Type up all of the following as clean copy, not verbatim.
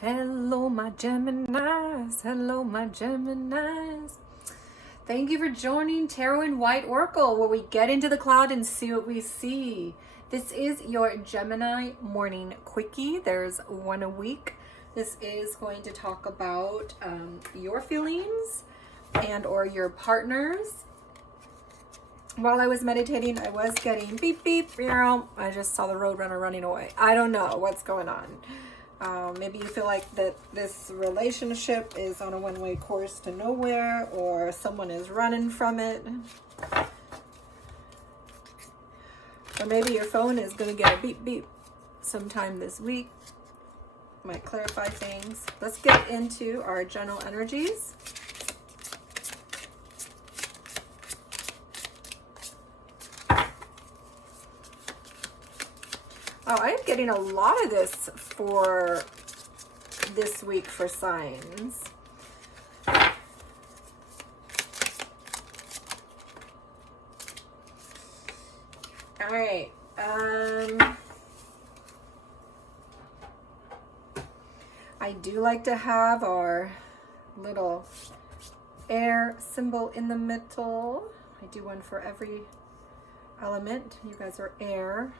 Hello, my Geminis. Hello, my Geminis. Thank you for joining Tarot and White Oracle, where we get into the cloud and see what we see. This is your Gemini morning quickie. There's one a week. This is going to talk about your feelings and or your partners. While I was meditating, I was getting beep, beep, I just saw the roadrunner running away. I don't know what's going on. Maybe you feel like that this relationship is on a one-way course to nowhere, or someone is running from it. Or maybe your phone is going to get a beep, beep sometime this week. Might clarify things. Let's get into our general energies. Oh, I am getting a lot of this for this week for signs. All right. I do like to have our little air symbol in the middle. I do one for every element. You guys are air.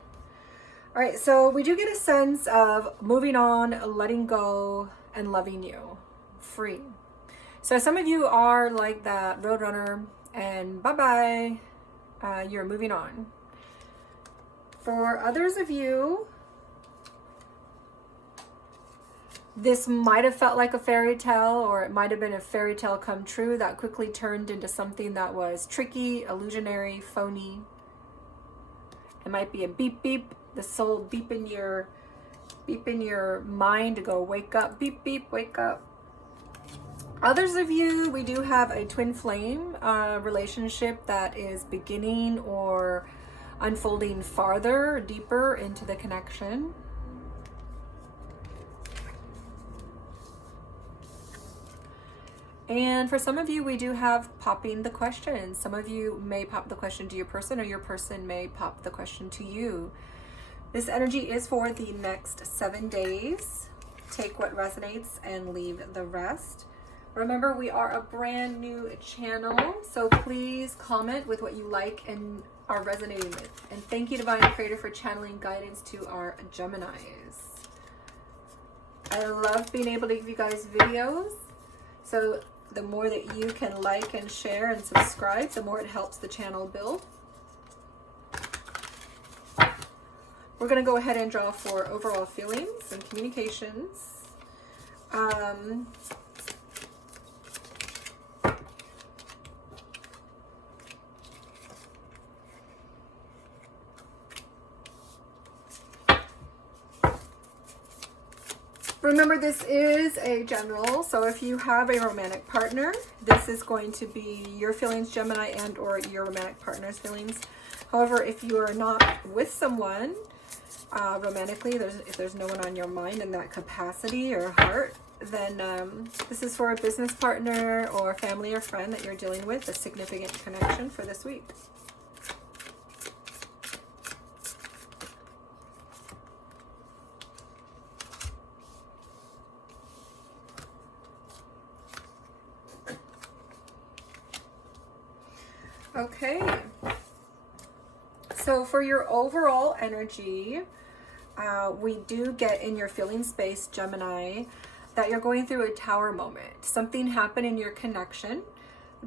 All right, so we do get a sense of moving on, letting go, and loving you, free. So some of you are like that roadrunner, and bye-bye, you're moving on. For others of you, this might have felt like a fairy tale, or it might have been a fairy tale come true that quickly turned into something that was tricky, illusionary, phony. It might be a beep, beep. The soul beep in your mind to go wake up, beep, beep, wake up. Others of you, we do have a twin flame relationship that is beginning or unfolding farther, deeper into the connection. And for some of you, we do have popping the question. Some of you may pop the question to your person, or your person may pop the question to you. This energy is for the next 7 days. Take what resonates and leave the rest. Remember, we are a brand new channel, so please comment with what you like and are resonating with. And thank you, Divine Creator, for channeling guidance to our Geminis. I love being able to give you guys videos. So the more that you can like and share and subscribe, the more it helps the channel build. We're going to go ahead and draw for overall feelings and communications. Remember, this is a general, so if you have a romantic partner, this is going to be your feelings, Gemini, and or your romantic partner's feelings. However, if you are not with someone romantically, if there's no one on your mind in that capacity or heart, then this is for a business partner or family or friend that you're dealing with, a significant connection for this week. Okay, so for your overall energy, we do get in your feeling space, Gemini, that you're going through a tower moment. Something happened in your connection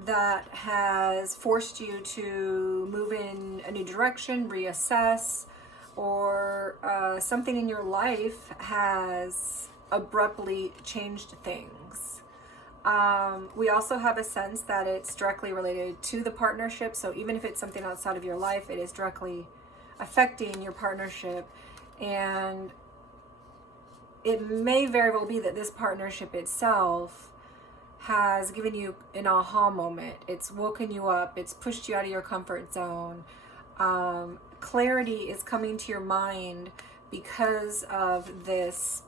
that has forced you to move in a new direction, reassess, or something in your life has abruptly changed things. We also have a sense that it's directly related to the partnership. So even if it's something outside of your life, it is directly affecting your partnership. And it may very well be that this partnership itself has given you an aha moment. It's woken you up. It's pushed you out of your comfort zone. Clarity is coming to your mind because of this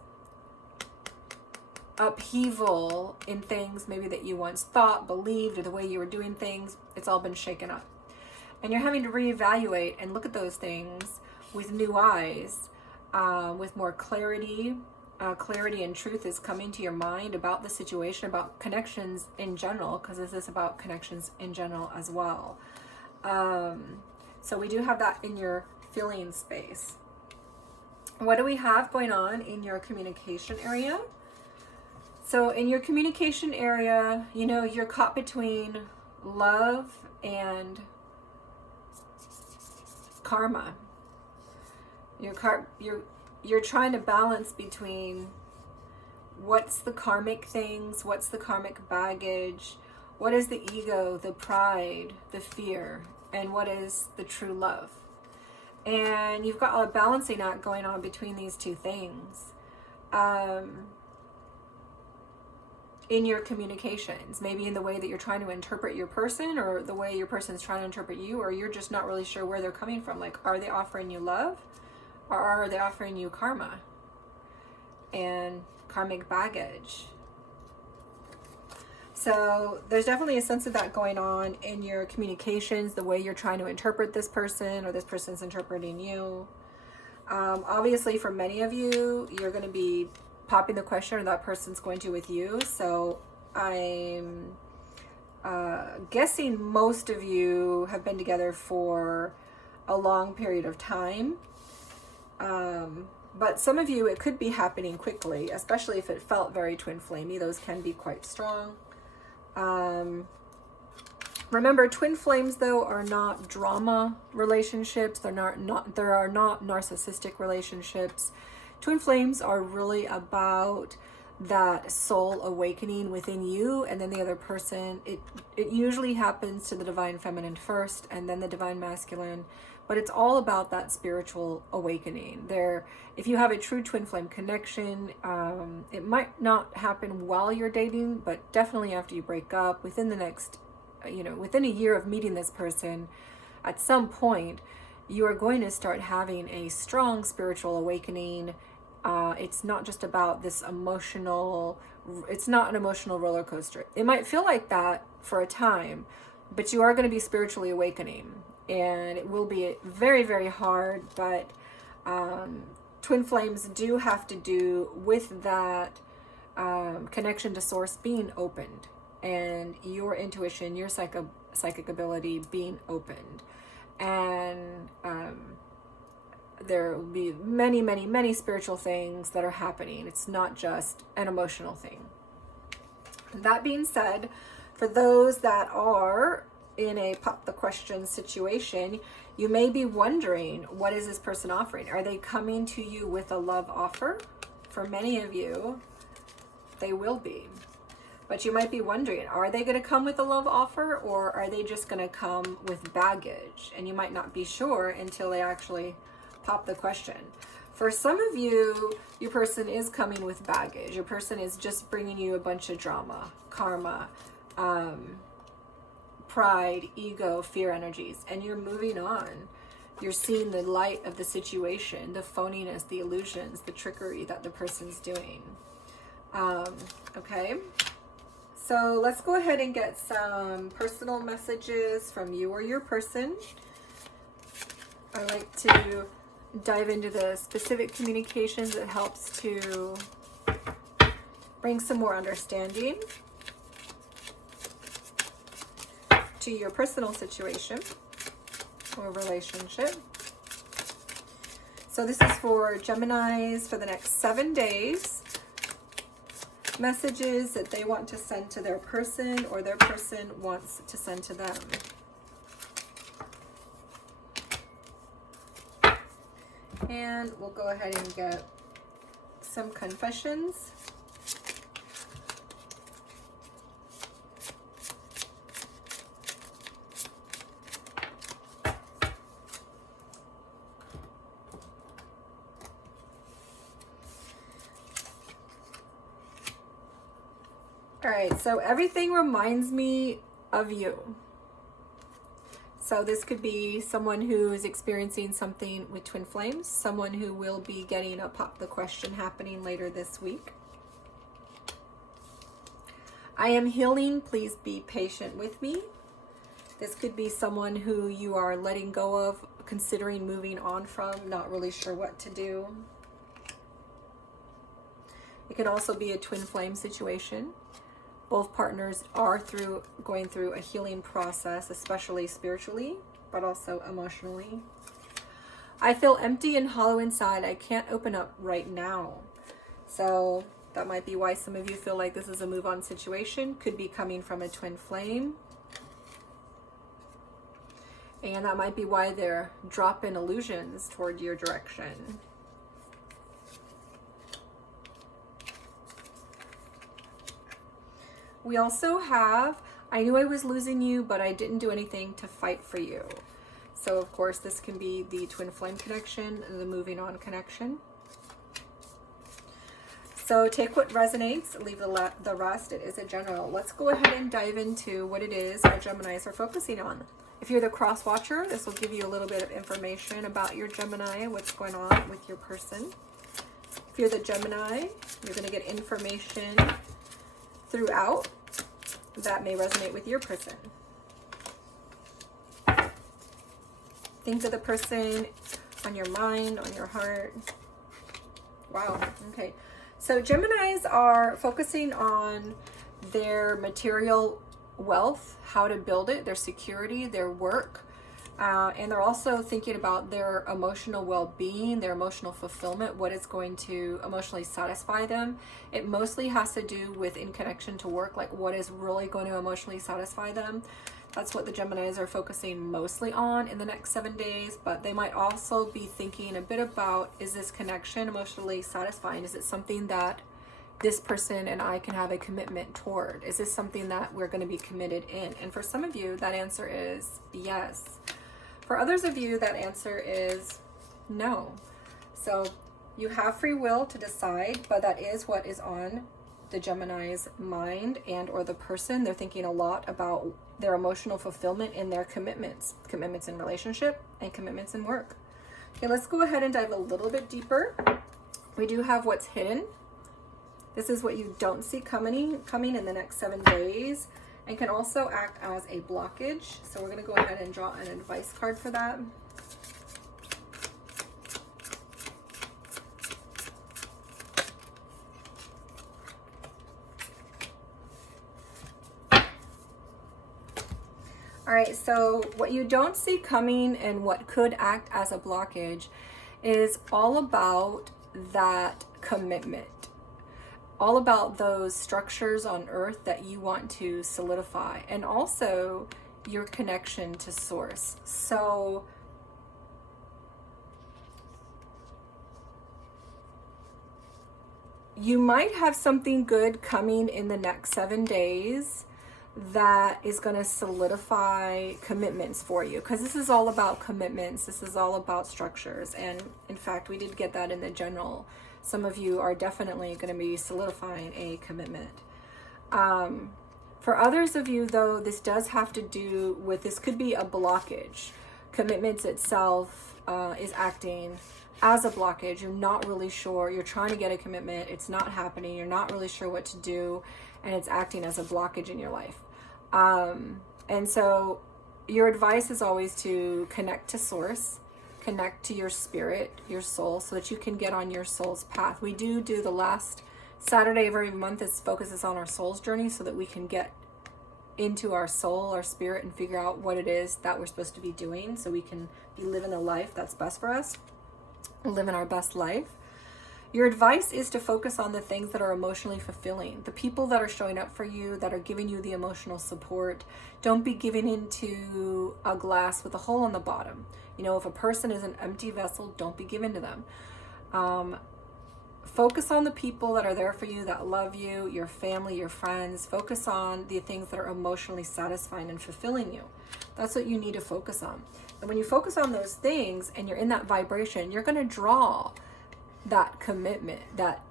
upheaval in things maybe that you once thought, believed, or the way you were doing things. It's all been shaken up. And you're having to reevaluate and look at those things with new eyes, with more clarity, clarity and truth is coming to your mind about the situation, about connections in general, because this is about connections in general as well. So we do have that in your feeling space. What do we have going on in your communication area? So in your communication area, you know, you're caught between love and karma. You're trying to balance between what's the karmic things, what's the karmic baggage, what is the ego, the pride, the fear, and what is the true love. And you've got a balancing act going on between these two things in your communications, maybe in the way that you're trying to interpret your person, or the way your person's trying to interpret you, or you're just not really sure where they're coming from. Like, are they offering you love, or are they offering you karma and karmic baggage? So there's definitely a sense of that going on in your communications, the way you're trying to interpret this person, or this person's interpreting you. Obviously, for many of you, you're going to be popping the question, or that person's going to with you. So I'm guessing most of you have been together for a long period of time. But some of you, it could be happening quickly, especially if it felt very twin flamey. Those can be quite strong. Remember, twin flames, though, are not drama relationships. There are not narcissistic relationships. Twin flames are really about that soul awakening within you and then the other person. It usually happens to the divine feminine first and then the divine masculine, but it's all about that spiritual awakening. If you have a true twin flame connection, it might not happen while you're dating, but definitely after you break up, within the next, within a year of meeting this person, at some point, you are going to start having a strong spiritual awakening. It's not just about this it's not an emotional roller coaster. It might feel like that for a time, but you are going to be spiritually awakening, and it will be very, very hard, but twin flames do have to do with that connection to source being opened, and your intuition, your psychic ability being opened. And there will be many, many, many spiritual things that are happening. It's not just an emotional thing. That being said, for those that are in a pop the question situation, you may be wondering, what is this person offering? Are they coming to you with a love offer? For many of you, they will be. But you might be wondering, are they going to come with a love offer, or are they just going to come with baggage? And you might not be sure until they actually pop the question. For some of you, your person is coming with baggage. Your person is just bringing you a bunch of drama, karma, pride, ego, fear energies, and you're moving on. You're seeing the light of the situation, the phoniness, the illusions, the trickery that the person's doing. Okay. So let's go ahead and get some personal messages from you or your person. I like to dive into the specific communications. It helps to bring some more understanding to your personal situation or relationship. So this is for Geminis for the next 7 days. Messages that they want to send to their person, or their person wants to send to them. And we'll go ahead and get some confessions. All right, so everything reminds me of you. So this could be someone who is experiencing something with twin flames, someone who will be getting a pop the question happening later this week. I am healing, please be patient with me. This could be someone who you are letting go of, considering moving on from, not really sure what to do. It can also be a twin flame situation. Both partners are going through a healing process, especially spiritually, but also emotionally. I feel empty and hollow inside. I can't open up right now. So that might be why some of you feel like this is a move on situation. Could be coming from a twin flame. And that might be why they're dropping illusions toward your direction. We also have, I knew I was losing you, but I didn't do anything to fight for you. So of course, this can be the twin flame connection and the moving on connection. So take what resonates, leave the rest. It is a general. Let's go ahead and dive into what it is our Geminis are focusing on. If you're the cross watcher, this will give you a little bit of information about your Gemini, what's going on with your person. If you're the Gemini, you're going to get information throughout that may resonate with your person. Think of the person on your mind, on your heart. Wow, okay. So Geminis are focusing on their material wealth, how to build it, their security, their work, and they're also thinking about their emotional well-being, their emotional fulfillment, what is going to emotionally satisfy them. It mostly has to do with in connection to work, like what is really going to emotionally satisfy them. That's what the Geminis are focusing mostly on in the next 7 days, but they might also be thinking a bit about, is this connection emotionally satisfying? Is it something that this person and I can have a commitment toward? Is this something that we're going to be committed in? And for some of you, that answer is yes. For others of you, that answer is no. So you have free will to decide, but that is what is on the Gemini's mind and or the person. They're thinking a lot about their emotional fulfillment in their commitments in relationship and commitments in work. Okay, let's go ahead and dive a little bit deeper. We do have what's hidden. This is what you don't see coming in the next 7 days, and can also act as a blockage. So we're going to go ahead and draw an advice card for that. All right, so what you don't see coming and what could act as a blockage is all about that commitment. All about those structures on earth that you want to solidify, and also your connection to source. So you might have something good coming in the next 7 days that is going to solidify commitments for you, because this is all about commitments. This is all about structures, and in fact we did get that in the general. Some of you are definitely going to be solidifying a commitment. For others of you, though, this does have to do with, this could be a blockage. Commitments itself is acting as a blockage. You're not really sure. You're trying to get a commitment. It's not happening. You're not really sure what to do, and it's acting as a blockage in your life. And so your advice is always to connect to source, connect to your spirit, your soul, so that you can get on your soul's path. We do the last Saturday of every month focuses on our soul's journey, so that we can get into our soul, our spirit, and figure out what it is that we're supposed to be doing, so we can be living a life that's best for us, living our best life. Your advice is to focus on the things that are emotionally fulfilling. The people that are showing up for you, that are giving you the emotional support. Don't be giving into a glass with a hole on the bottom. You know, if a person is an empty vessel, don't be giving to them. Focus on the people that are there for you, that love you, your family, your friends. Focus on the things that are emotionally satisfying and fulfilling you. That's what you need to focus on. And when you focus on those things and you're in that vibration, you're going to draw that commitment, that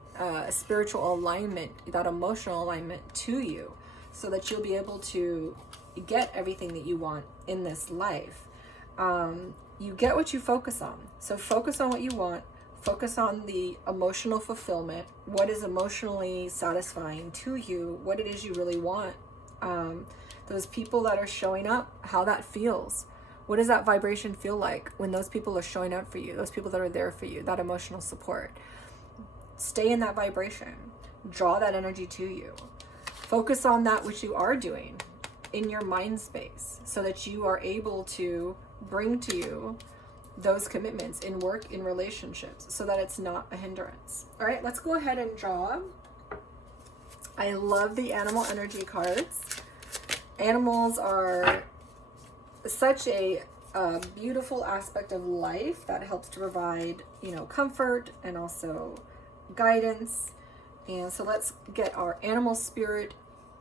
spiritual alignment, that emotional alignment to you, so that you'll be able to get everything that you want in this life. You get what you focus on. So focus on what you want. Focus on the emotional fulfillment, what is emotionally satisfying to you, what it is you really want. Those people that are showing up, how that feels. What does that vibration feel like when those people are showing up for you, those people that are there for you, that emotional support? Stay in that vibration. draw that energy to you. Focus on that which you are doing in your mind space so that you are able to bring to you those commitments in work, in relationships, so that it's not a hindrance. All right, let's go ahead and draw. I love the animal energy cards. Animals are such a beautiful aspect of life that helps to provide, comfort and also guidance. And so let's get our animal spirit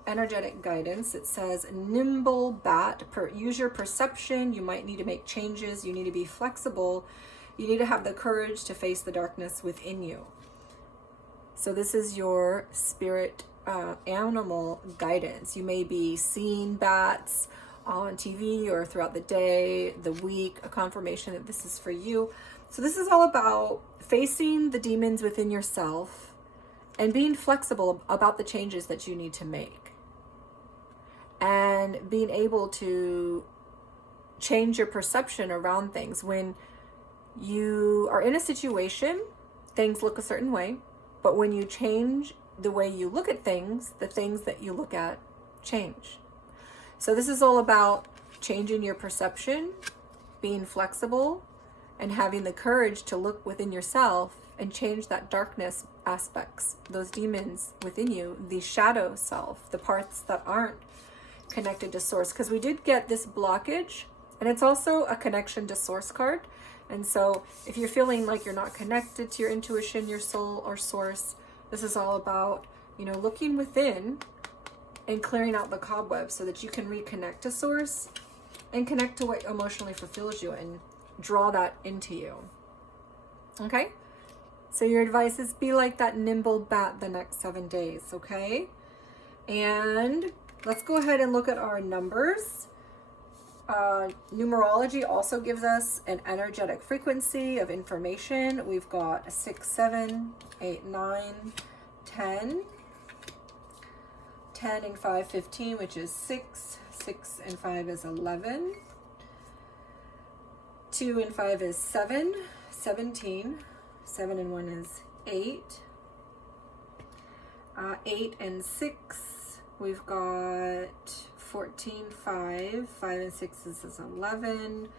energetic guidance. It says, nimble bat, use your perception. You might need to make changes. You need to be flexible. You need to have the courage to face the darkness within you. So this is your spirit animal guidance. You may be seeing bats on TV or throughout the day, the week, a confirmation that this is for you. So this is all about facing the demons within yourself and being flexible about the changes that you need to make. And being able to change your perception around things. When you are in a situation, things look a certain way, but when you change the way you look at things, the things that you look at change. So this is all about changing your perception, being flexible, and having the courage to look within yourself and change that darkness aspects, those demons within you, the shadow self, the parts that aren't connected to source. Because we did get this blockage, and it's also a connection to source card. And so if you're feeling like you're not connected to your intuition, your soul, or source, this is all about, looking within and clearing out the cobwebs so that you can reconnect to source and connect to what emotionally fulfills you and draw that into you. Okay? So your advice is be like that nimble bat the next 7 days, okay? And let's go ahead and look at our numbers. Numerology also gives us an energetic frequency of information. We've got 6, 7, 8, 9, 10. 10 and 5, 15, which is 6. 6 and 5 is 11. 2 and 5 is 7. 17. 7 and 1 is 8. 8 and 6, we've got 14, 5. 5 and 6 is 11.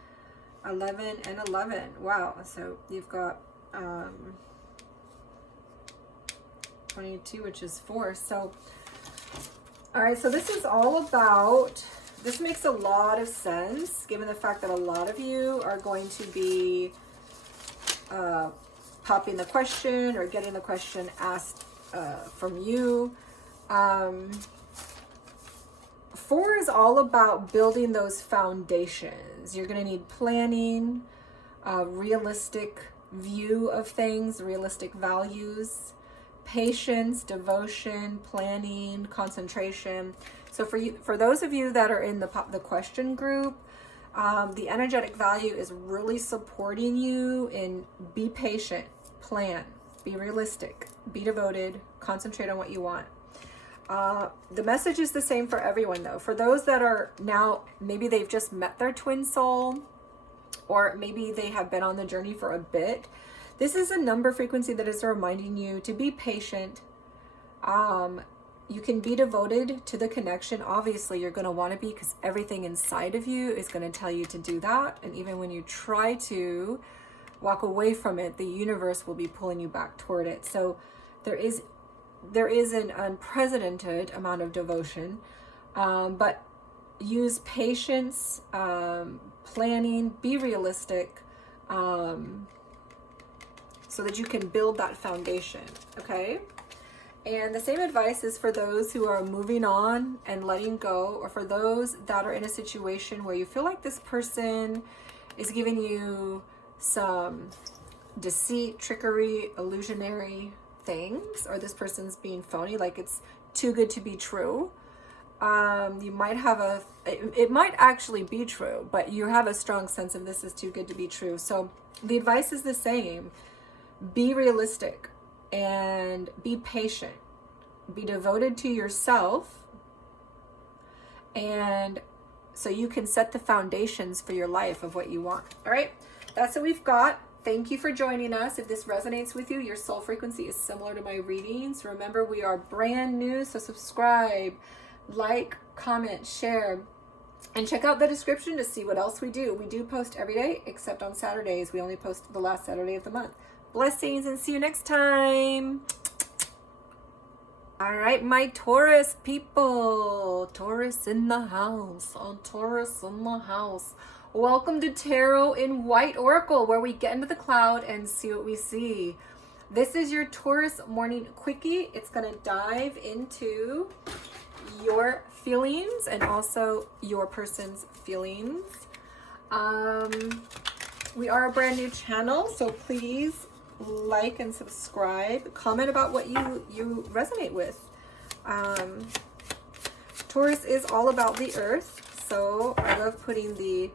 11 and 11. Wow. So you've got 22, which is 4. So, all right. So this is all about, this makes a lot of sense given the fact that a lot of you are going to be popping the question or getting the question asked from you. 4 is all about building those foundations. You're going to need planning, a realistic view of things, realistic values, patience, devotion, planning, concentration. So for those of you that are in the question group, the energetic value is really supporting you in be patient, plan, be realistic, be devoted, concentrate on what you want. The message is the same for everyone though. For those that are now, maybe they've just met their twin soul, or maybe they have been on the journey for a bit. This is a number frequency that is reminding you to be patient. You can be devoted to the connection. Obviously, you're going to want to be, because everything inside of you is going to tell you to do that. And even when you try to walk away from it, the universe will be pulling you back toward it. So there is an unprecedented amount of devotion, but use patience, planning, be realistic, so that you can build that foundation, okay? And the same advice is for those who are moving on and letting go, or for those that are in a situation where you feel like this person is giving you some deceit, trickery, illusionary things, or this person's being phony, like it's too good to be true. You might have it might actually be true, but you have a strong sense of this is too good to be true. So the advice is the same. Be realistic and be patient. Be devoted to yourself, and so you can set the foundations for your life of what you want. All right, that's what we've got Thank you for joining us. If this resonates with you, your soul frequency is similar to my readings. Remember, we are brand new, so subscribe, like, comment, share, and check out the description to see what else we do. We do post every day, except on Saturdays. We only post the last Saturday of the month. Blessings, and see you next time. All right, my Taurus people. Taurus in the house. Oh, Taurus in the house. Welcome to Tarot in White Oracle, where we get into the cloud and see what we see. This is your Taurus morning quickie. It's going to dive into your feelings and also your person's feelings. We are a brand new channel, so please like and subscribe. Comment about what you resonate with. Taurus is all about the earth, so I love putting the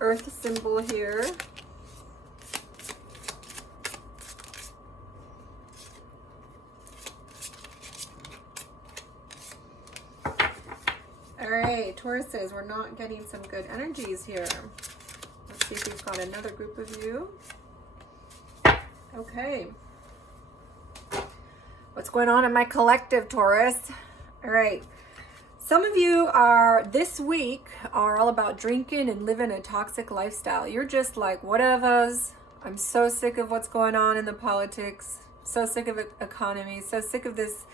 earth symbol here. All right, Tauruses, we're not getting some good energies here. Let's see if we've got another group of you. Okay. What's going on in my collective, Taurus? All right. Some of you are, this week, are all about drinking and living a toxic lifestyle. You're just like, whatevers. I'm so sick of what's going on in the politics. So sick of the economy. So sick of this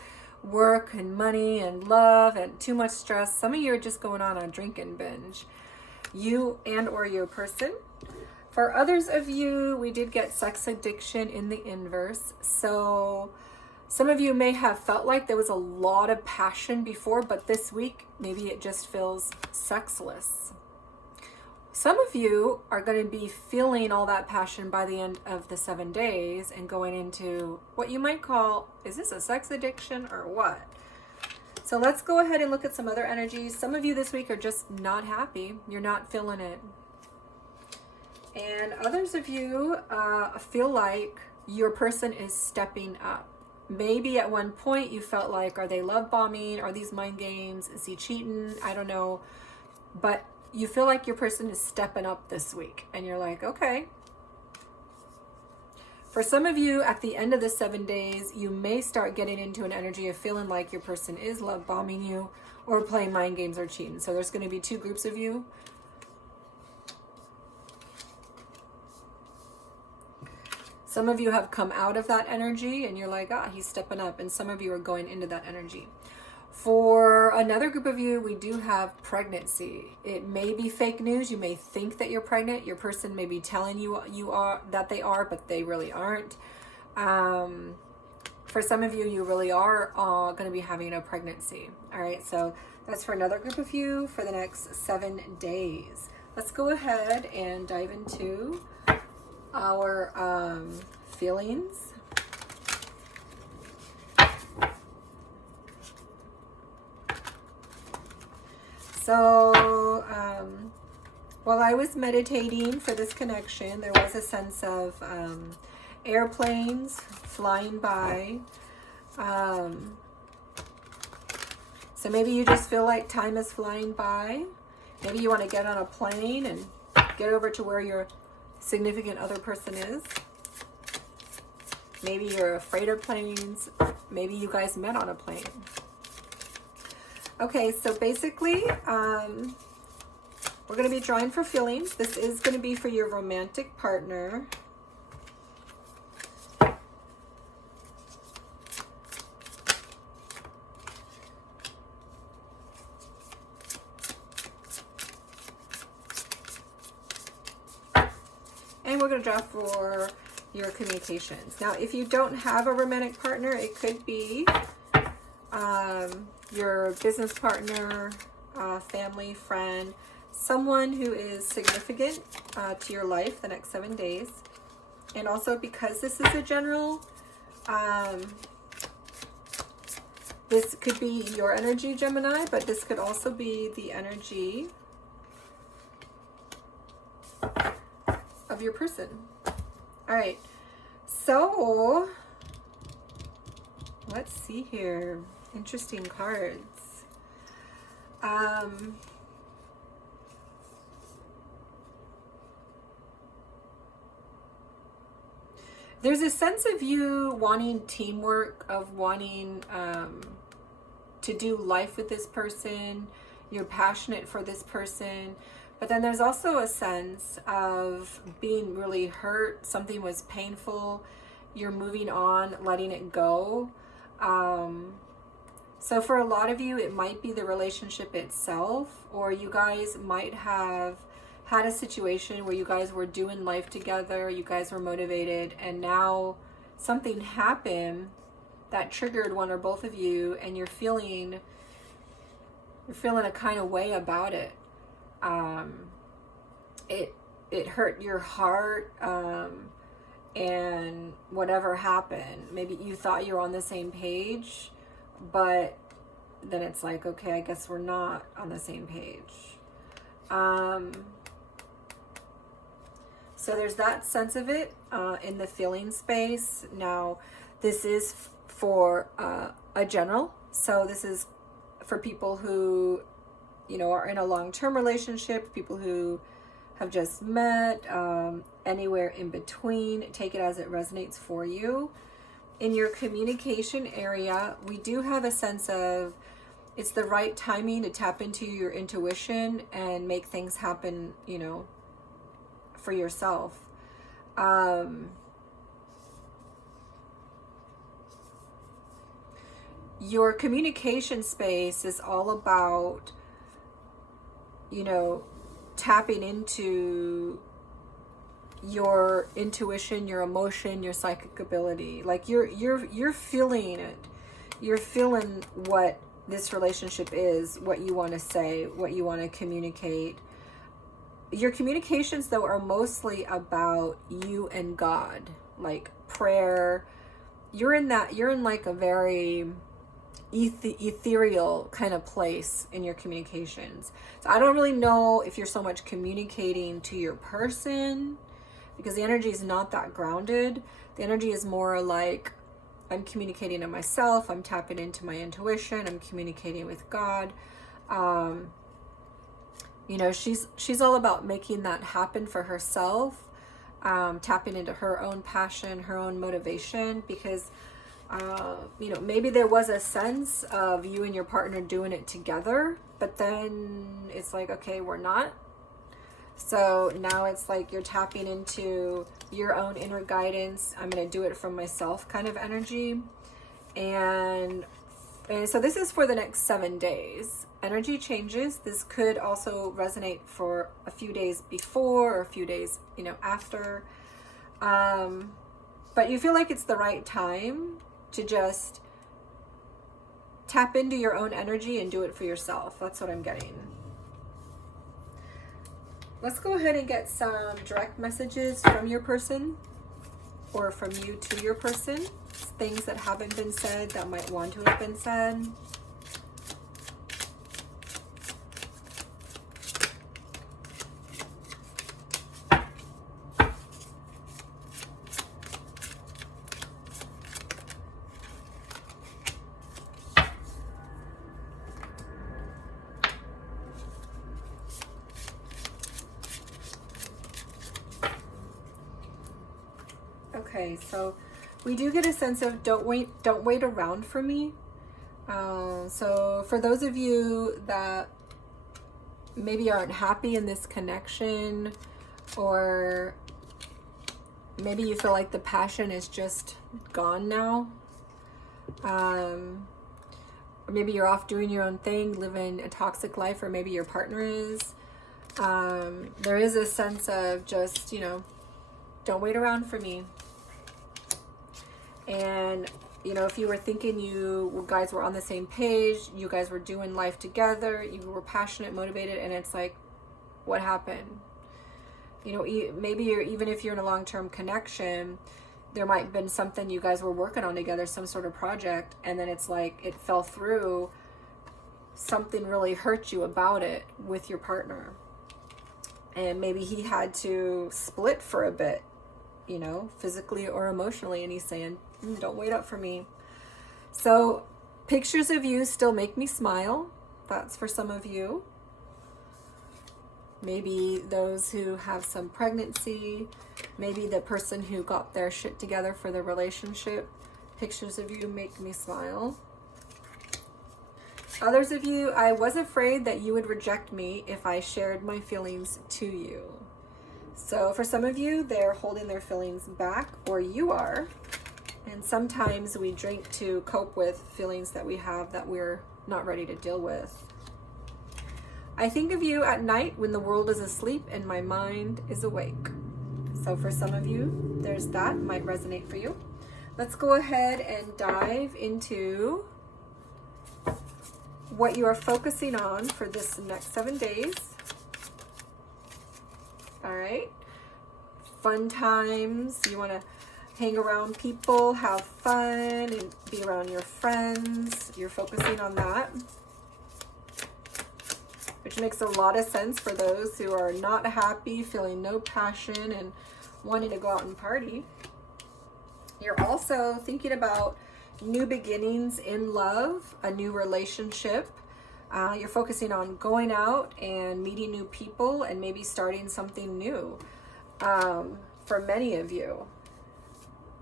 work and money and love and too much stress. Some of you are just going on a drinking binge. You and or your person. For others of you, we did get sex addiction in the inverse. So some of you may have felt like there was a lot of passion before, but this week, maybe it just feels sexless. Some of you are going to be feeling all that passion by the end of the 7 days and going into what you might call, is this a sex addiction or what? So let's go ahead and look at some other energies. Some of you this week are just not happy. You're not feeling it. And others of you feel like your person is stepping up. Maybe at one point you felt like, are they love bombing? Are these mind games? Is he cheating? I don't know. But you feel like your person is stepping up this week. And you're like, okay. For some of you, at the end of the 7 days, you may start getting into an energy of feeling like your person is love bombing you or playing mind games or cheating. So there's going to be two groups of you. Some of you have come out of that energy and you're like, he's stepping up. And some of you are going into that energy. For another group of you, we do have pregnancy. It may be fake news. You may think that you're pregnant. Your person may be telling you that they are, but they really aren't. For some of you, you really are going to be having a pregnancy. All right, so that's for another group of you for the next 7 days. Let's go ahead and dive into our feelings. So while I was meditating for this connection, there was a sense of airplanes flying by. So maybe you just feel like time is flying by. Maybe you want to get on a plane and get over to where your significant other person is. Maybe you're afraid of planes. Maybe you guys met on a plane. Okay, so basically, we're going to be drawing for feelings. This is going to be for your romantic partner. And we're going to draw for your communications. Now, if you don't have a romantic partner, it could be your business partner, family, friend, someone who is significant to your life the next 7 days. And also, because this is a general, this could be your energy, Gemini, but this could also be the energy of your person. All right, so let's see here. Interesting cards. There's a sense of you wanting teamwork, of wanting to do life with this person. You're passionate for this person. But then there's also a sense of being really hurt. Something was painful. You're moving on, letting it go. So for a lot of you, it might be the relationship itself, or you guys might have had a situation where you guys were doing life together, you guys were motivated, and now something happened that triggered one or both of you, and you're feeling a kind of way about it. It hurt your heart, and whatever happened, maybe you thought you were on the same page, but then it's like, okay, I guess we're not on the same page. So there's that sense of it in the feeling space. Now, this is for a general. So this is for people who, are in a long-term relationship, people who have just met, anywhere in between. Take it as it resonates for you. In your communication area, we do have a sense of it's the right timing to tap into your intuition and make things happen, for yourself. Your communication space is all about, tapping into your intuition, your emotion, your psychic ability. Like you're feeling it. You're feeling what this relationship is, what you want to say, what you want to communicate. Your communications, though, are mostly about you and God, like prayer. You're in like a very ethereal kind of place in your communications. So I don't really know if you're so much communicating to your person, because the energy is not that grounded. The energy is more like, I'm communicating to myself, I'm tapping into my intuition, I'm communicating with God. She's all about making that happen for herself, tapping into her own passion, her own motivation, because maybe there was a sense of you and your partner doing it together, but then it's like, okay, we're not. So now it's like you're tapping into your own inner guidance. I'm going to do it from myself kind of energy. And so this is for the next 7 days. Energy changes. This could also resonate for a few days before or a few days, after. But you feel like it's the right time to just tap into your own energy and do it for yourself. That's what I'm getting. Let's go ahead and get some direct messages from your person, or from you to your person. Things that haven't been said that might want to have been said. Okay, so we do get a sense of don't wait around for me. So for those of you that maybe aren't happy in this connection, or maybe you feel like the passion is just gone now, or maybe you're off doing your own thing, living a toxic life, or maybe your partner is, there is a sense of just, don't wait around for me. And, if you were thinking you guys were on the same page, you guys were doing life together, you were passionate, motivated, and it's like, what happened? Maybe even if you're in a long-term connection, there might have been something you guys were working on together, some sort of project, and then it's like it fell through. Something really hurt you about it with your partner. And maybe he had to split for a bit, physically or emotionally, and he's saying, don't wait up for me. So pictures of you still make me smile. That's for some of you. maybe those who have some pregnancy, maybe the person who got their shit together for the relationship. Pictures of you make me smile. Others of you, I was afraid that you would reject me if I shared my feelings to you. So for some of you, they're holding their feelings back, or you are. And sometimes we drink to cope with feelings that we have that we're not ready to deal with. I think of you at night when the world is asleep and my mind is awake. So for some of you, there's that, might resonate for you. Let's go ahead and dive into what you are focusing on for this next 7 days. All right. Fun times. You want to hang around people, have fun, and be around your friends. You're focusing on that, which makes a lot of sense for those who are not happy, feeling no passion, and wanting to go out and party. You're also thinking about new beginnings in love, a new relationship. You're focusing on going out and meeting new people and maybe starting something new for many of you.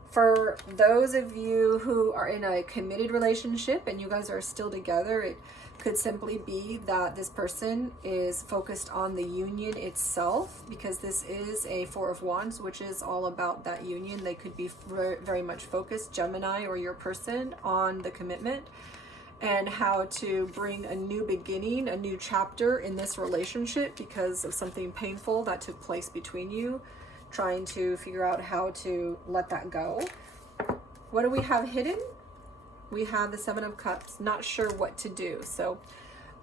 For those of you who are in a committed relationship and you guys are still together, it could simply be that this person is focused on the union itself, because this is a Four of Wands, which is all about that union. They could be very much focused, Gemini or your person, on the commitment and how to bring a new beginning, a new chapter in this relationship because of something painful that took place between you, trying to figure out how to let that go. What do we have hidden? We have the Seven of Cups, not sure what to do. So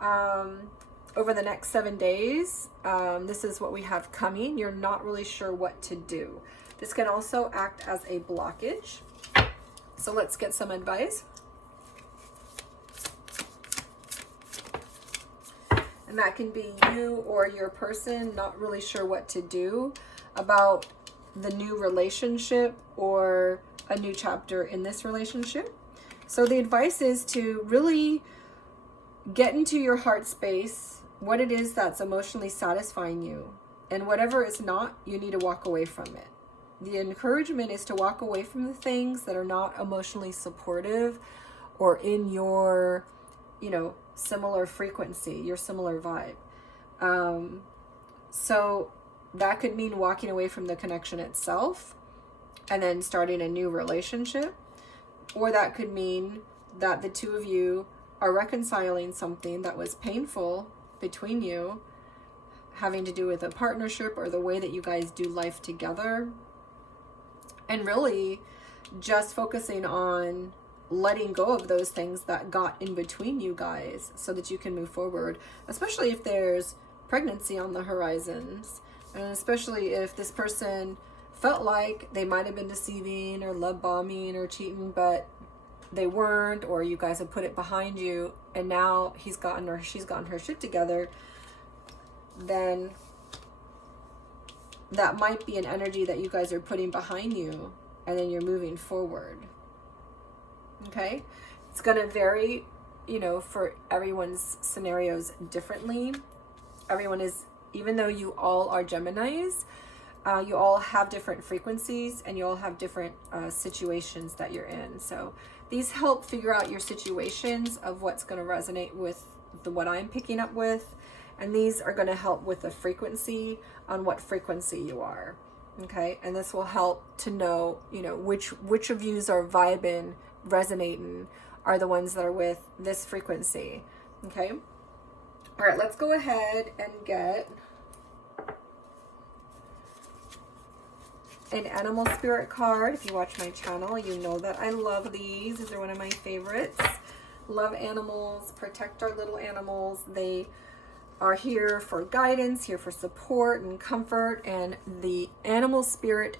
over the next 7 days, this is what we have coming. You're not really sure what to do. This can also act as a blockage. So let's get some advice. And that can be you or your person not really sure what to do about the new relationship or a new chapter in this relationship. So the advice is to really get into your heart space, what it is that's emotionally satisfying you. And whatever is not, you need to walk away from it. The encouragement is to walk away from the things that are not emotionally supportive or in your, similar frequency, your similar vibe. So that could mean walking away from the connection itself and then starting a new relationship. Or that could mean that the two of you are reconciling something that was painful between you, having to do with a partnership or the way that you guys do life together. And really just focusing on letting go of those things that got in between you guys so that you can move forward, especially if there's pregnancy on the horizons, and especially if this person felt like they might have been deceiving or love bombing or cheating, but they weren't, or you guys have put it behind you and now he's gotten or she's gotten her shit together, then that might be an energy that you guys are putting behind you and then you're moving forward. Okay? It's going to vary, for everyone's scenarios differently. Everyone is, even though you all are Geminis, you all have different frequencies and you all have different situations that you're in. So these help figure out your situations of what's going to resonate with what I'm picking up with. And these are going to help with the frequency on what frequency you are. Okay. And this will help to know, which of yous are vibing, resonating, are the ones that are with this frequency. Okay. All right. Let's go ahead and get an animal spirit card. If you watch my channel, you know that I love these. These are one of my favorites. Love animals, protect our little animals. They are here for guidance, here for support and comfort. And the animal spirit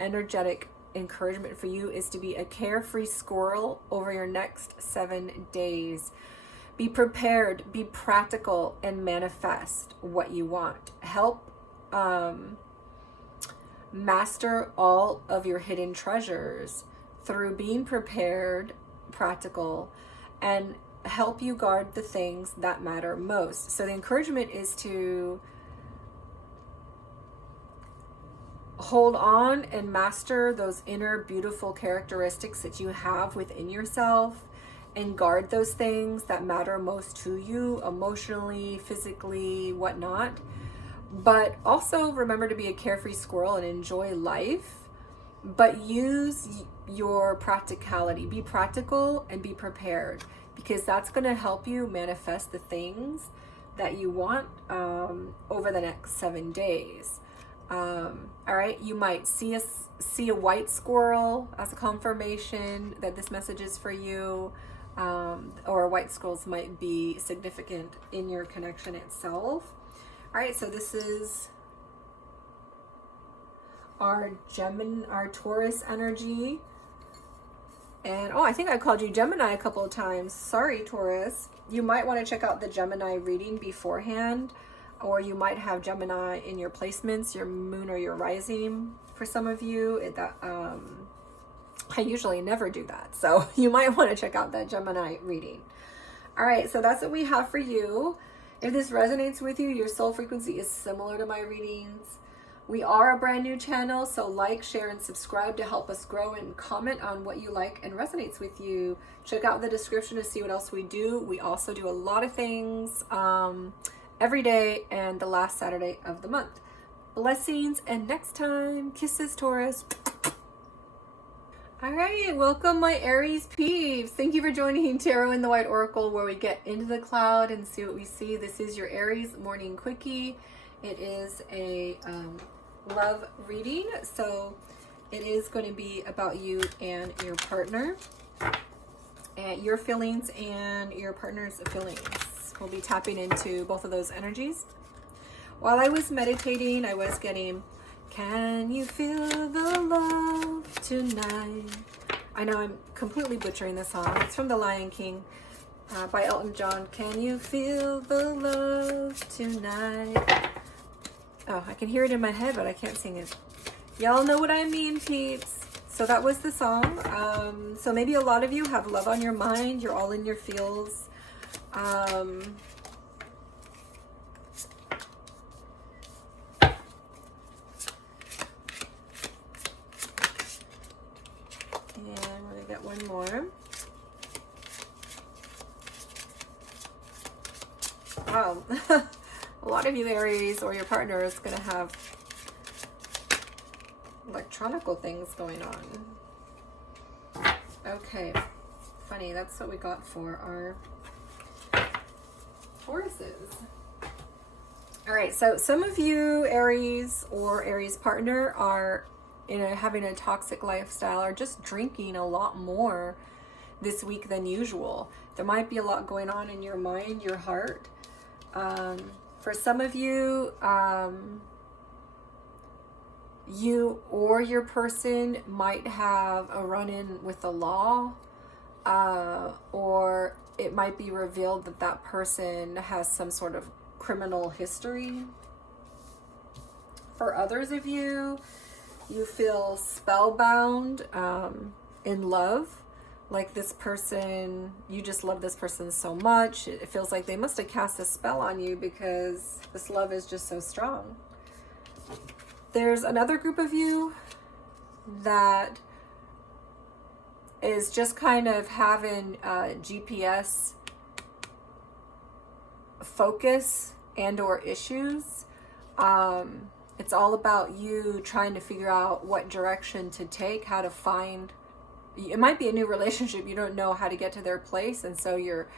energetic encouragement for you is to be a carefree squirrel over your next 7 days. Be prepared, be practical, and manifest what you want. Help master all of your hidden treasures through being prepared, practical, and help you guard the things that matter most. So the encouragement is to hold on and master those inner beautiful characteristics that you have within yourself, and guard those things that matter most to you emotionally, physically, whatnot. But also remember to be a carefree squirrel and enjoy life, but use your practicality. Be practical and be prepared, because that's going to help you manifest the things that you want over the next 7 days. All right, you might see a white squirrel as a confirmation that this message is for you, or white squirrels might be significant in your connection itself. All right, so this is our Gemini, our Taurus energy. And oh, I think I called you Gemini a couple of times. Sorry, Taurus. You might want to check out the Gemini reading beforehand, or you might have Gemini in your placements, your moon or your rising. For some of you, I usually never do that, so you might want to check out that Gemini reading. All right, so that's what we have for you. If this resonates with you, your soul frequency is similar to my readings. We are a brand new channel, so like, share, and subscribe to help us grow, and comment on what you like and resonates with you. Check out the description to see what else we do. We also do a lot of things every day and the last Saturday of the month. Blessings, and next time, kisses, Taurus. All right, welcome my Aries peeps. Thank you for joining Tarot in the White Oracle, where we get into the cloud and see what we see. This is your Aries morning quickie. It is a love reading, so it is going to be about you and your partner, and your feelings and your partner's feelings. We'll be tapping into both of those energies. While I was meditating, I was getting, can you feel the love tonight? I know I'm completely butchering the song. It's from The Lion King by Elton John. Can you feel the love tonight? Oh, I can hear it in my head, but I can't sing it. Y'all know what I mean, peeps. So that was the song. So maybe a lot of you have love on your mind. You're all in your feels. And I'm going to get one more. Wow. A lot of you Aries or your partner is going to have electronical things going on. Okay. Funny. That's what we got for our Tauruses. All right. So some of you Aries or Aries partner are having a toxic lifestyle, or just drinking a lot more this week than usual. There might be a lot going on in your mind, your heart. For some of you, you or your person might have a run-in with the law, or it might be revealed that that person has some sort of criminal history. For others of you, you feel spellbound in love. Like this person, you just love this person so much. It feels like they must have cast a spell on you because this love is just so strong. There's another group of you that is just kind of having GPS focus and or issues. It's all about you trying to figure out what direction to take, how to find. It might be a new relationship. You don't know how to get to their place, and so you're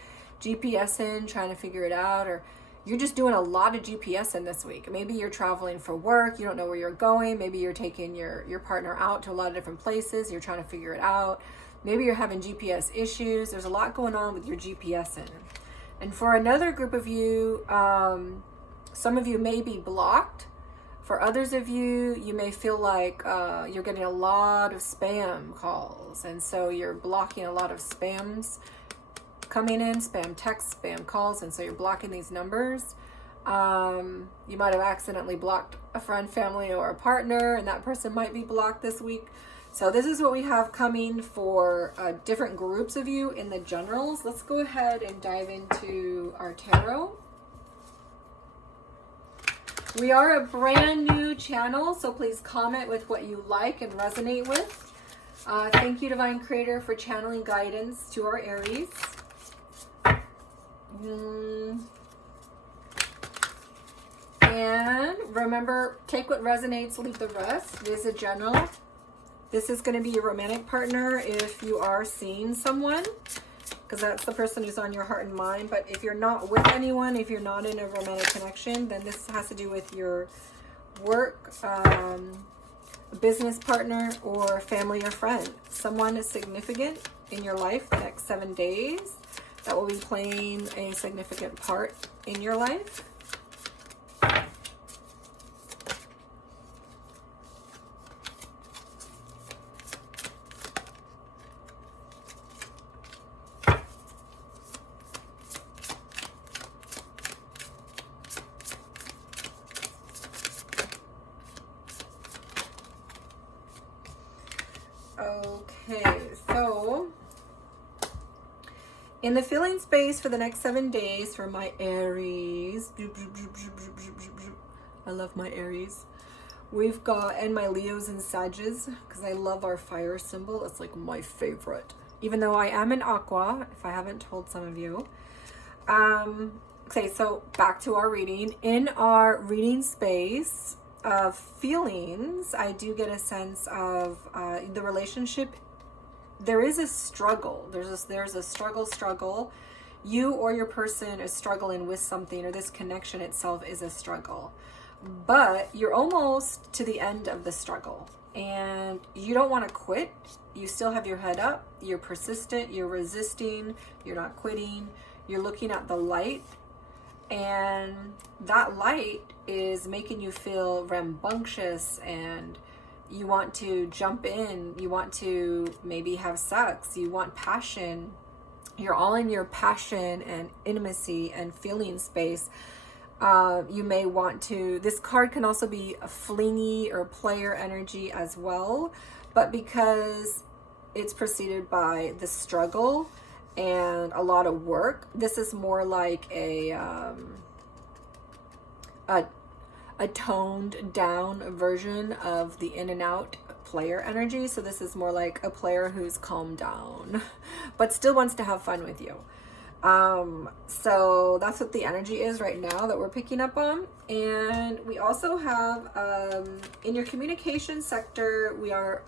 GPSing, trying to figure it out, or you're just doing a lot of GPSing this week. Maybe you're traveling for work. You don't know where you're going. Maybe you're taking your partner out to a lot of different places. You're trying to figure it out. Maybe you're having GPS issues. There's a lot going on with your GPSing. And for another group of you, some of you may be blocked. For others of you, you may feel like you're getting a lot of spam calls, and so you're blocking a lot of spams coming in, spam texts, spam calls, and so you're blocking these numbers. You might have accidentally blocked a friend, family, or a partner, and that person might be blocked this week. So this is what we have coming for different groups of you in the generals. Let's go ahead and dive into our tarot. We are a brand new channel, so please comment with what you like and resonate with. Thank you, Divine Creator, for channeling guidance to our Aries. And remember, take what resonates, leave the rest. It is a general. This is going to be your romantic partner if you are seeing someone, because that's the person who's on your heart and mind. But if you're not with anyone, if you're not in a romantic connection, then this has to do with your work, business partner, or family or friend. Someone is significant in your life the next 7 days that will be playing a significant part in your life. Okay, so in the feeling space for the next 7 days for my Aries, I love my Aries. We've got, and my Leos and Sages, because I love our fire symbol. It's like my favorite, even though I am an Aqua, if I haven't told some of you. Okay, so back to our reading. In our reading space of feelings, I do get a sense of the relationship. There is a struggle. There's a struggle. You or your person is struggling with something, or this connection itself is a struggle. But you're almost to the end of the struggle, and you don't want to quit. You still have your head up. You're persistent. You're resisting. You're not quitting. You're looking at the light. And that light is making you feel rambunctious, and you want to jump in. You want to maybe have sex. You want passion. You're all in your passion and intimacy and feeling space. You may want to, this card can also be a flingy or player energy as well, but because it's preceded by the struggle and a lot of work, this is more like a toned down version of the in and out player energy. So this is more like a player who's calmed down but still wants to have fun with you. So that's what the energy is right now that we're picking up on. And we also have in your communication sector, we are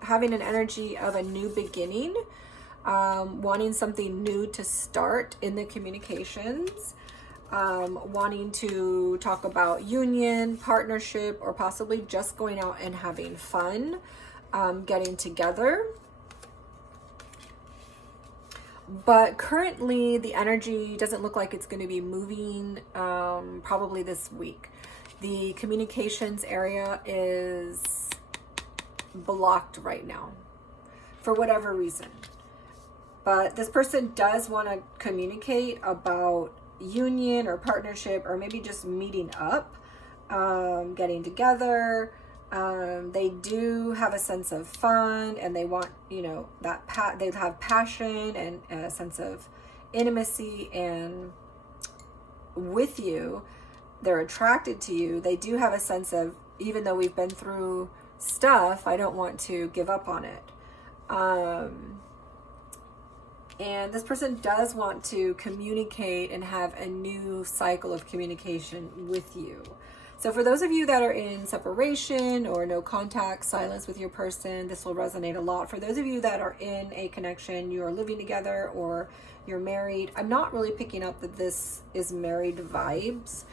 having an energy of a new beginning, wanting something new to start in the communications, wanting to talk about union, partnership, or possibly just going out and having fun, getting together. But currently the energy doesn't look like it's going to be moving probably this week. The communications area is blocked right now for whatever reason. But this person does want to communicate about union or partnership, or maybe just meeting up, getting together. They do have a sense of fun, and they want, you know, that they have passion and a sense of intimacy, and with you, they're attracted to you. They do have a sense of, even though we've been through stuff, I don't want to give up on it. And this person does want to communicate and have a new cycle of communication with you. So for those of you that are in separation or no contact, silence with your person, this will resonate a lot. For those of you that are in a connection, you are living together or you're married, I'm not really picking up that this is married vibes.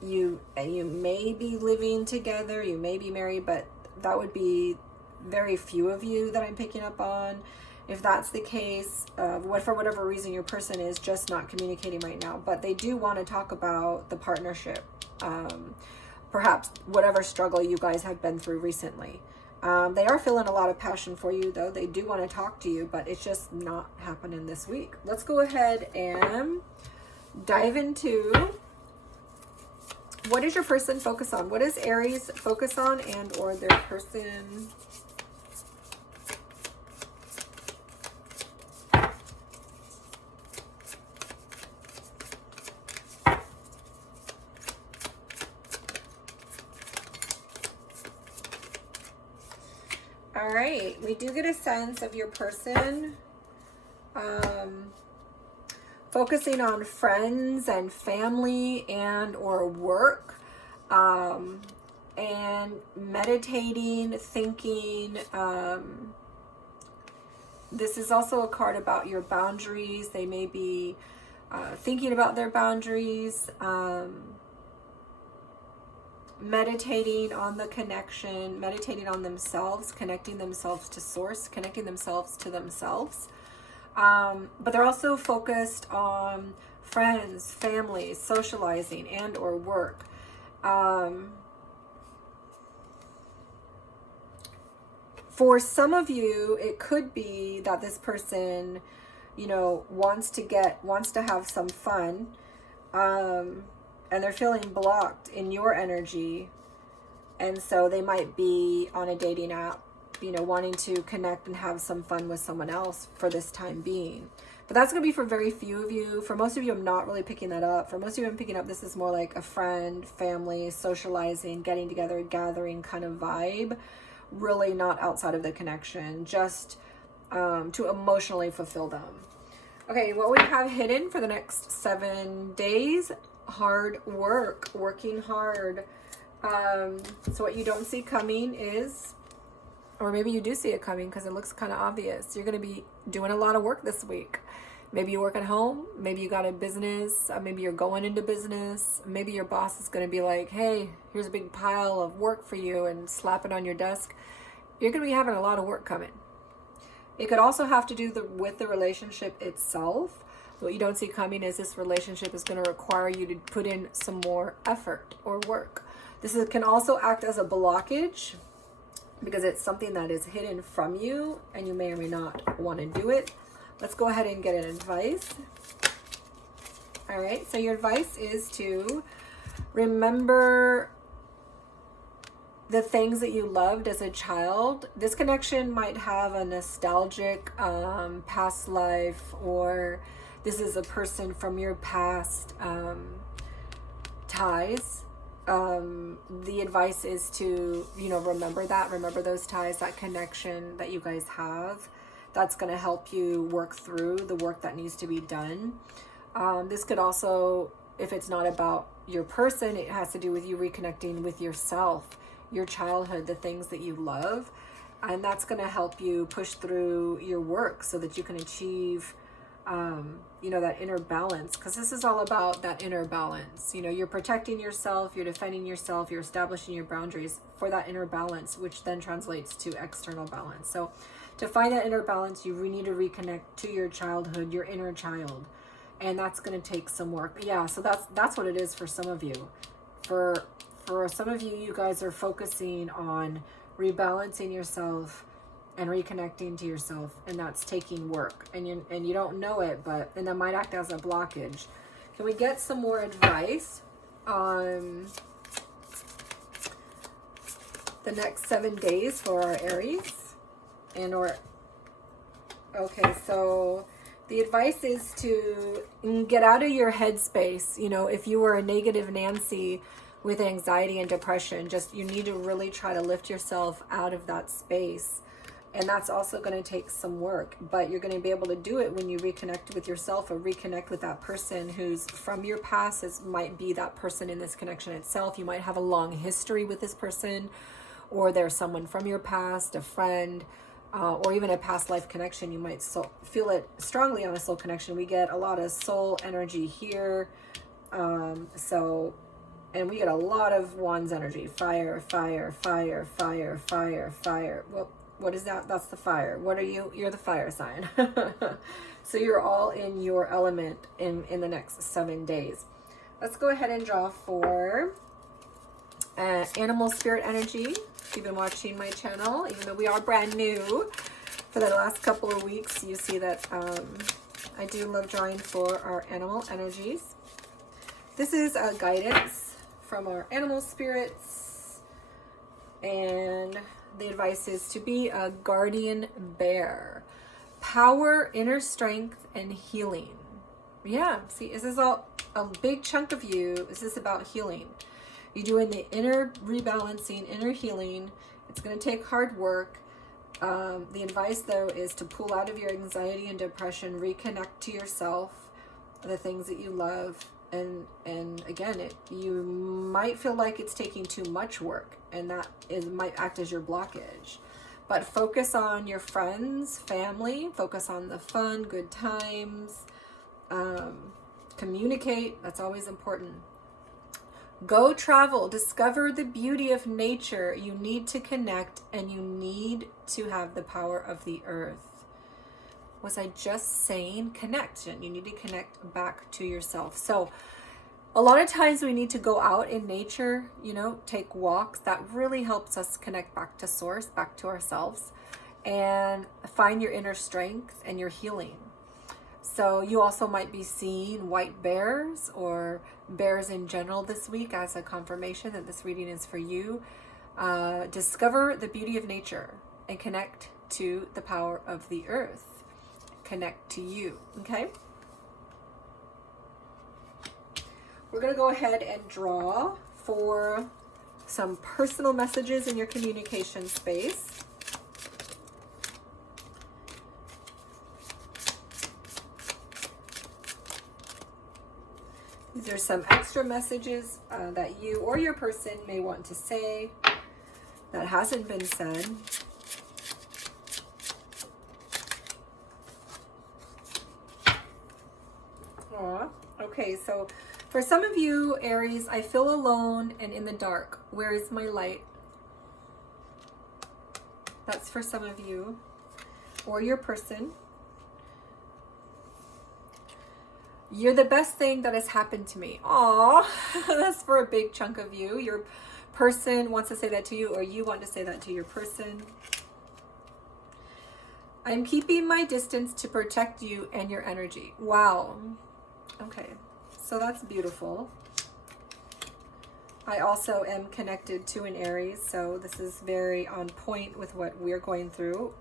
You may be living together, you may be married, but that would be very few of you that I'm picking up on. If that's the case, for whatever reason your person is just not communicating right now, but they do want to talk about the partnership, perhaps whatever struggle you guys have been through recently. They are feeling a lot of passion for you, though. They do want to talk to you, but it's just not happening this week. Let's go ahead and dive into, what does your person focus on? What does Aries focus on, and or their person? All right, we do get a sense of your person focusing on friends and family and or work, and meditating, thinking. This is also a card about your boundaries. They may be thinking about their boundaries, meditating on the connection, meditating on themselves, connecting themselves to source, connecting themselves to themselves. But they're also focused on friends, family, socializing, and or work. For some of you, it could be that this person, you know, wants to have some fun, and they're feeling blocked in your energy. And so they might be on a dating app, you know, wanting to connect and have some fun with someone else for this time being. But that's going to be for very few of you. For most of you, I'm not really picking that up. For most of you, I'm picking up this is more like a friend, family, socializing, getting together, gathering kind of vibe. Really not outside of the connection, just to emotionally fulfill them. Okay, what we have hidden for the next 7 days: hard work, working hard. So what you don't see coming is, or maybe you do see it coming because it looks kind of obvious, you're going to be doing a lot of work this week. Maybe you work at home, maybe you got a business, maybe you're going into business, maybe your boss is going to be like, hey, here's a big pile of work for you, and slap it on your desk. You're going to be having a lot of work coming. It could also have to do with the relationship itself. What you don't see coming is this relationship is going to require you to put in some more effort or work. Can also act as a blockage because it's something that is hidden from you and you may or may not want to do it. Let's go ahead and get an advice. All right, so your advice is to remember the things that you loved as a child. This connection might have a nostalgic past life, or this is a person from your past ties. The advice is to, you know, remember those ties, that connection that you guys have. That's going to help you work through the work that needs to be done. This could also, if it's not about your person, it has to do with you reconnecting with yourself, your childhood, the things that you love. And that's going to help you push through your work so that you can achieve, you know, that inner balance. Because this is all about that inner balance. You know, you're protecting yourself, you're defending yourself, you're establishing your boundaries for that inner balance, which then translates to external balance. So to find that inner balance, you need to reconnect to your childhood, your inner child. And that's going to take some work. Yeah, so that's what it is for some of you. For some of you, you guys are focusing on rebalancing yourself and reconnecting to yourself, and that's taking work. And you don't know it, and that might act as a blockage. Can we get some more advice on the next 7 days for our Aries? Okay, so the advice is to get out of your headspace. You know, if you were a negative Nancy with anxiety and depression, you need to really try to lift yourself out of that space. And that's also going to take some work, but you're going to be able to do it when you reconnect with yourself or reconnect with that person who's from your past. Might be that person in this connection itself. You might have a long history with this person, or there's someone from your past, a friend, or even a past life connection. You might feel it strongly on a soul connection. We get a lot of soul energy here. And we get a lot of Wands energy. Fire, fire, fire, fire, fire, fire. Well, what is that? That's the fire. What are you? You're the fire sign. So you're all in your element in the next 7 days. Let's go ahead and draw for animal spirit energy. If you've been watching my channel, even though we are brand new, for the last couple of weeks, you see that I do love drawing for our animal energies. This is a guidance from our animal spirits, and the advice is to be a guardian bear. Power, inner strength, and healing. Yeah, see, this is all a big chunk of you. This is about healing. You're doing the inner rebalancing, inner healing. It's going to take hard work. The advice, though, is to pull out of your anxiety and depression, reconnect to yourself, the things that you love. And again, you might feel like it's taking too much work, and that might act as your blockage. But focus on your friends, family, focus on the fun, good times. Communicate, that's always important. Go travel, discover the beauty of nature. You need to connect, and you need to have the power of the earth. Was I just saying connection? You need to connect back to yourself. So a lot of times we need to go out in nature, you know, take walks. That really helps us connect back to source, back to ourselves, and find your inner strength and your healing. So you also might be seeing white bears or bears in general this week as a confirmation that this reading is for you. Discover the beauty of nature and connect to the power of the earth. Connect to you, okay? We're going to go ahead and draw for some personal messages in your communication space. These are some extra messages that you or your person may want to say that hasn't been said. Okay, so for some of you, Aries, I feel alone and in the dark. Where is my light? That's for some of you or your person. You're the best thing that has happened to me. Aw, that's for a big chunk of you. Your person wants to say that to you, or you want to say that to your person. I'm keeping my distance to protect you and your energy. Wow. Okay, so that's beautiful. I also am connected to an Aries, so this is very on point with what we're going through.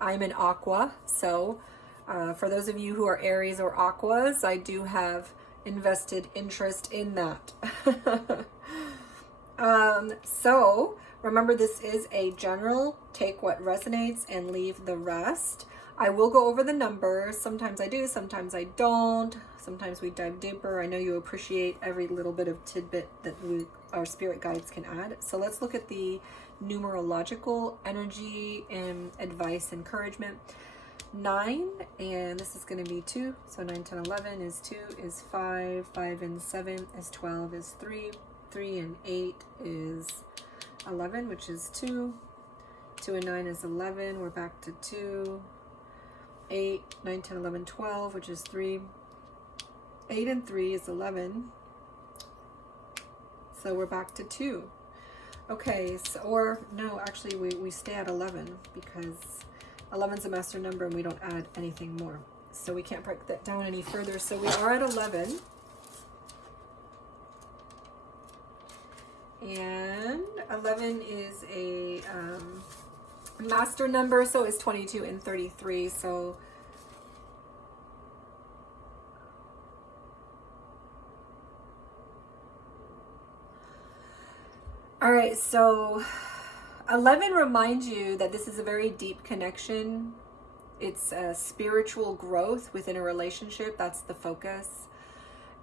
I'm an Aqua, so for those of you who are Aries or Aquas, I do have invested interest in that. So remember, this is a general, take what resonates and leave the rest. I will go over the numbers. Sometimes I do, sometimes I don't. Sometimes we dive deeper. I know you appreciate every little bit of tidbit that our spirit guides can add. So let's look at the numerological energy and advice, encouragement. 9, and this is going to be 2. So 9, 10, 11 is 2, is 5, 5 and 7 is 12, is 3, 3 and 8 is 11, which is 2. 2 and 9 is 11. We're back to 2. 8, 9, 10, 11, 12, which is 3. 8 and 3 is 11. So we're back to 2. Okay, so, or no, actually we stay at 11 because 11 is a master number and we don't add anything more. So we can't break that down any further. So we are at 11. And 11 is a master number, so is 22 and 33. So all right, so 11 reminds you that this is a very deep connection. It's a spiritual growth within a relationship. That's the focus.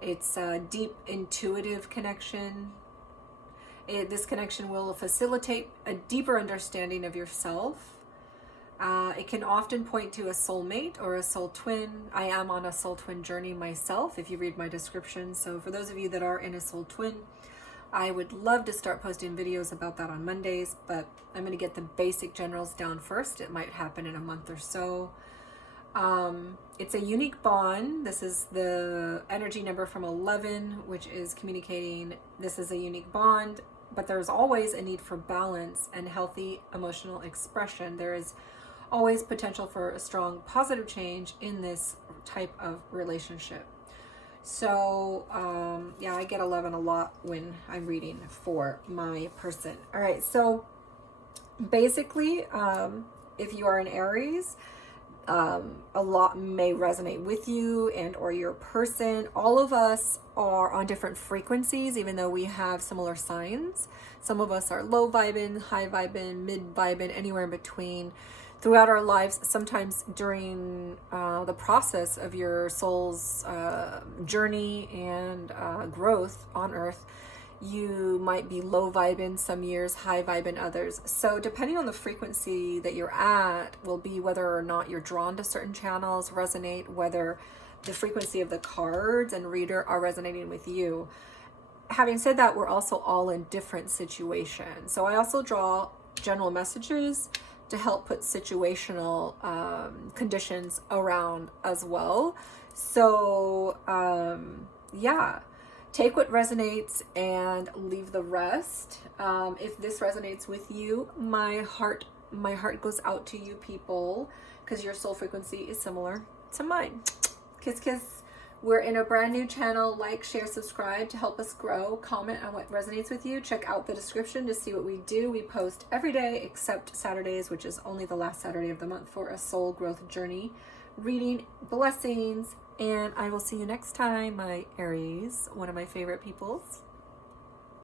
It's a deep intuitive connection. This connection will facilitate a deeper understanding of yourself. It can often point to a soulmate or a soul twin. I am on a soul twin journey myself, if you read my description. So for those of you that are in a soul twin, I would love to start posting videos about that on Mondays, but I'm going to get the basic generals down first. It might happen in a month or so. It's a unique bond. This is the energy number from 11, which is communicating. This is a unique bond, but there's always a need for balance and healthy emotional expression. There is always potential for a strong positive change in this type of relationship. So yeah, I get 11 a lot when I'm reading for my person. All right, so basically, if you are an Aries, a lot may resonate with you and or your person. All of us are on different frequencies, even though we have similar signs. Some of us are low vibing, high vibing, mid vibing, anywhere in between. throughout our lives, sometimes during the process of your soul's journey and growth on earth, you might be low vibe in some years, high vibe in others. So depending on the frequency that you're at will be whether or not you're drawn to certain channels, resonate, whether the frequency of the cards and reader are resonating with you. Having said that, we're also all in different situations. So I also draw general messages to help put situational conditions around as well. So yeah, take what resonates and leave the rest. If this resonates with you, my heart goes out to you people, because your soul frequency is similar to mine. Kiss, kiss. We're in a brand new channel. Like, share, subscribe to help us grow. Comment on what resonates with you. Check out the description to see what we do. We post every day except Saturdays, which is only the last Saturday of the month, for a soul growth journey reading. Blessings, and I will see you next time, my Aries, one of my favorite peoples.